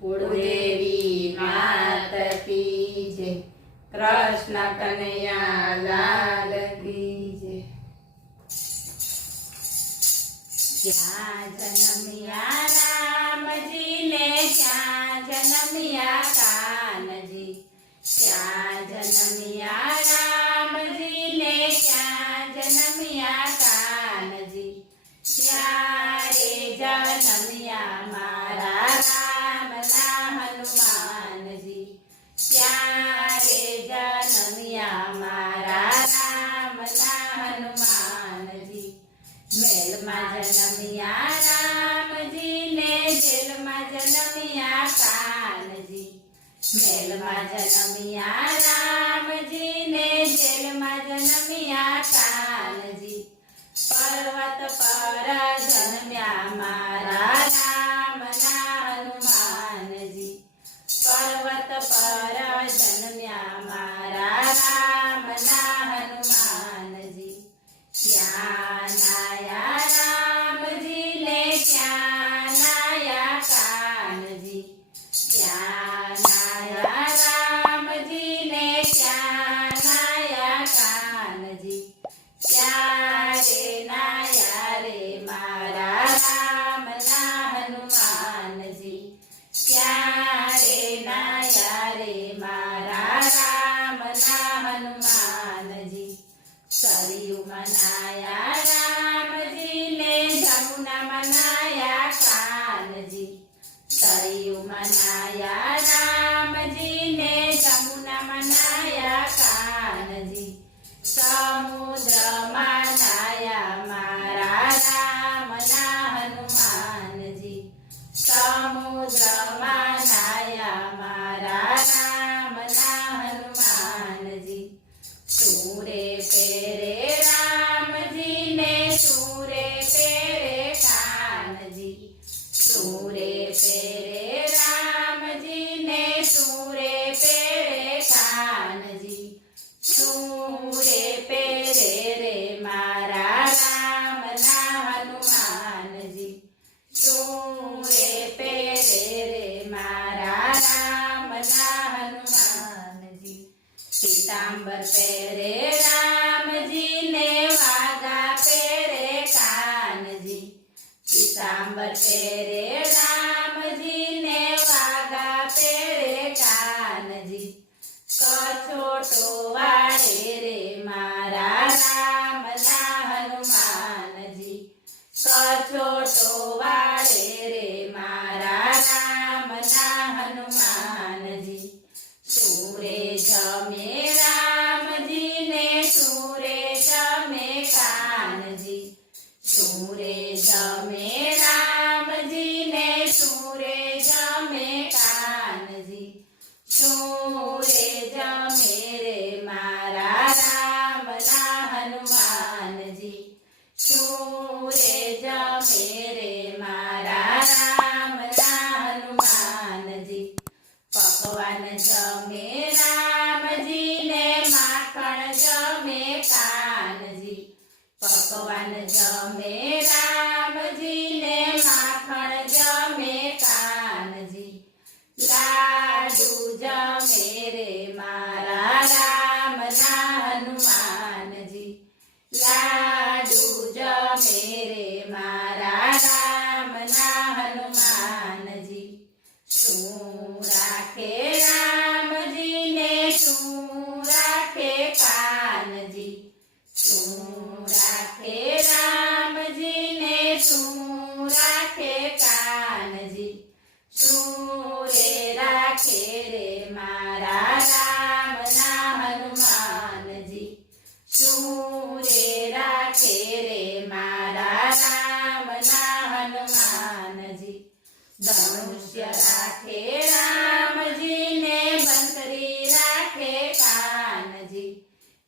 કુળદેવી માત કી જય, કૃષ્ણ કનૈયા લાલ કી જય. જ્યાં જન્મ્યા રામજી ને ત્યાં જન્મ્યા કાનજી, ત્યાં જન્મ્યા રામજી ને ત્યાં જન્મ્યા કાનજી, ત્યારે જન્મ્યા મારા રામના હનુમાનજી, ત્યારે જન્મ્યા મારા રામના હનુમાનજી. મેલમાં જન્મ્યા રામજી ને જેલમાં જન્મ્યા કાનજી, મેલમાં જન્મ્યા રામજી ને જેલમાં જન્મ્યા કાનજી, પર્વત પર જન્મ્યા મારા રામના હનુમાનજી, પર્વત પર જન્મ્યા મારા રામના હનુમાનજી. ત્યાં નાયા રામજી ને ત્યાં નાયા કાનજી, ત્યાં નાયા રામજી ને ત્યાં નાયા કાનજી, ત્યારે નાયા રે મારા રામના હનુમાનજી, ત્યારે નાયા રે મારા રામના હનુમાનજી. સરયુમાં નાયા રામજી ને જમુનામાં નાયા કાનજી, સરયુમાં નાયા રામજી ને જમુનામાં નાયા કાનજી, સમુદ્રમાં નાયા મારા રામના હનુમાનજી, સમુદ્રમાં નાયા મારા રામના હનુમાનજી. સૂરે પેરે રામજી ને સૂરે પેરે કાનજી, સૂરે પેરે રામજી ને સૂરે પેરે કાનજી, સૂરે પેરે રે મારા રામના હનુમાનજી, સૂરે પેરે રે મારા રામના હનુમાનજી. પીતાંબર પેરે રામજી ને વાઘા પેરે કાનજી, પીતાંબર પેરે રામજી ને વાઘા પેરે કાનજી, કછોટો વાળે રે મારા રામના હનુમાનજી, કછોટો વાળે રે મારા રામના હનુમાનજી. સૂરે જમે રામજી ને સૂરે જમે કાનજી, સૂરે જમે રામજી ને સૂરે જમે કાનજી, સૂરે જમે રે મારા રામના હનુમાનજી, સૂરે જમે રે મારા રામના હનુમાનજી. પકવાન જમે રામજી ને માખણ જમે કાનજી, પકવાન જમે રામજી ને માખણ જમે કાનજી, લાડુ જમે રે મારા રામના હનુમાનજી, લાડુ જમે રે મારા રામના હનુમાનજી. શું રાખે રામજી ને શું રાખે કાનજી, શું રાખે રામજી ને શું રાખે કાનજી, શું રે રાખે રે મારા રામના હનુમાનજી, શું રે રાખે રે મારા રામના હનુમાનજી. ધનુષ્ય રાખે રામજી ને બંતરી રાખે કાનજી,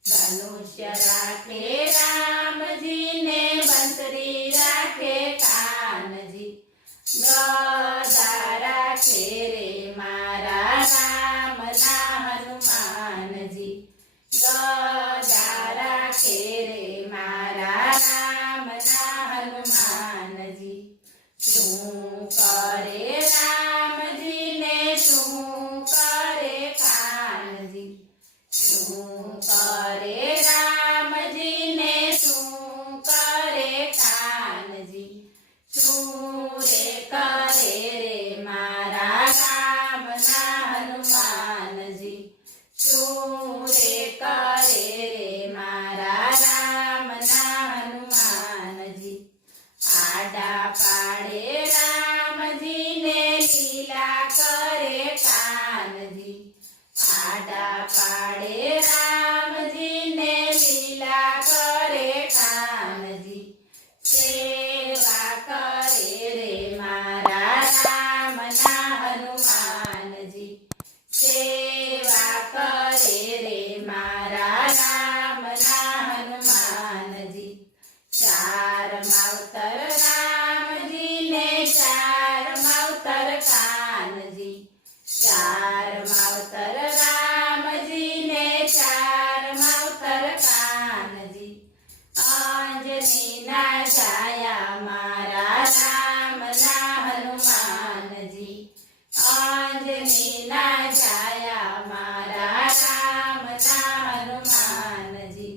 ધનુષ્ય રાખે રામજી ને બંતરી રાખે કાનજી, ગદા રાખે રે મારા રામના હનુમાનજી, ગદા રાખે રે મારા રામના હનુમાનજી. શું કરે રામજી ને શું રે કરે રે મારા રામના હનુમાનજી શું રે કરે રે મારા રામના હનુમાનજી આડા પાડે રામજીને લીલા કરે કાનજી આડા પાડે રામજીને લીલા કરે કાનજી સેવા કરે રે મારા રામના હનુમાનજી સેવા કરે રે મારા રામના હનુમાનજી ચાર માવતર રામજીને ચાર માવતર કાનજી ચાર માવતર રામજીને ચાર માવતર કાનજી અંજનીના જાયા મારા રામના હનુમાનજી અંજનીના જાયા મારા રામના હનુમાનજી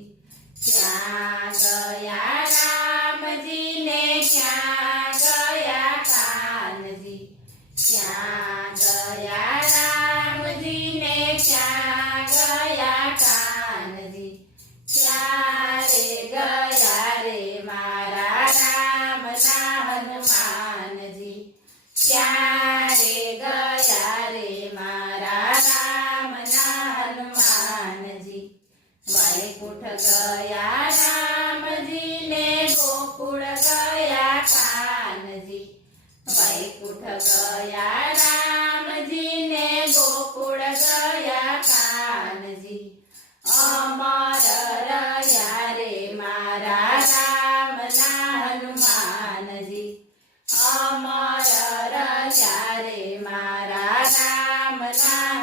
ક્યાં ગયા રામજીને ક્યાં ગયા કાનજી ક્યાં ગયા રામજીને ક્યાં ગયા કાનજી ક્યારે ગયા રે મારા રામના હનુમાનજી ક્યારે ગયા રે મારા રામના હનુમાનજી વૈકુંઠ ગયા રામજીને ગોકુળ ગયા કાનજી વૈકુંઠ ગયા રામજીને ગોકુળ ગયા કાનજી અમર રહ્યા રે મારા રામના હનુમાનજી અમર રહ્યા રે મારા રામના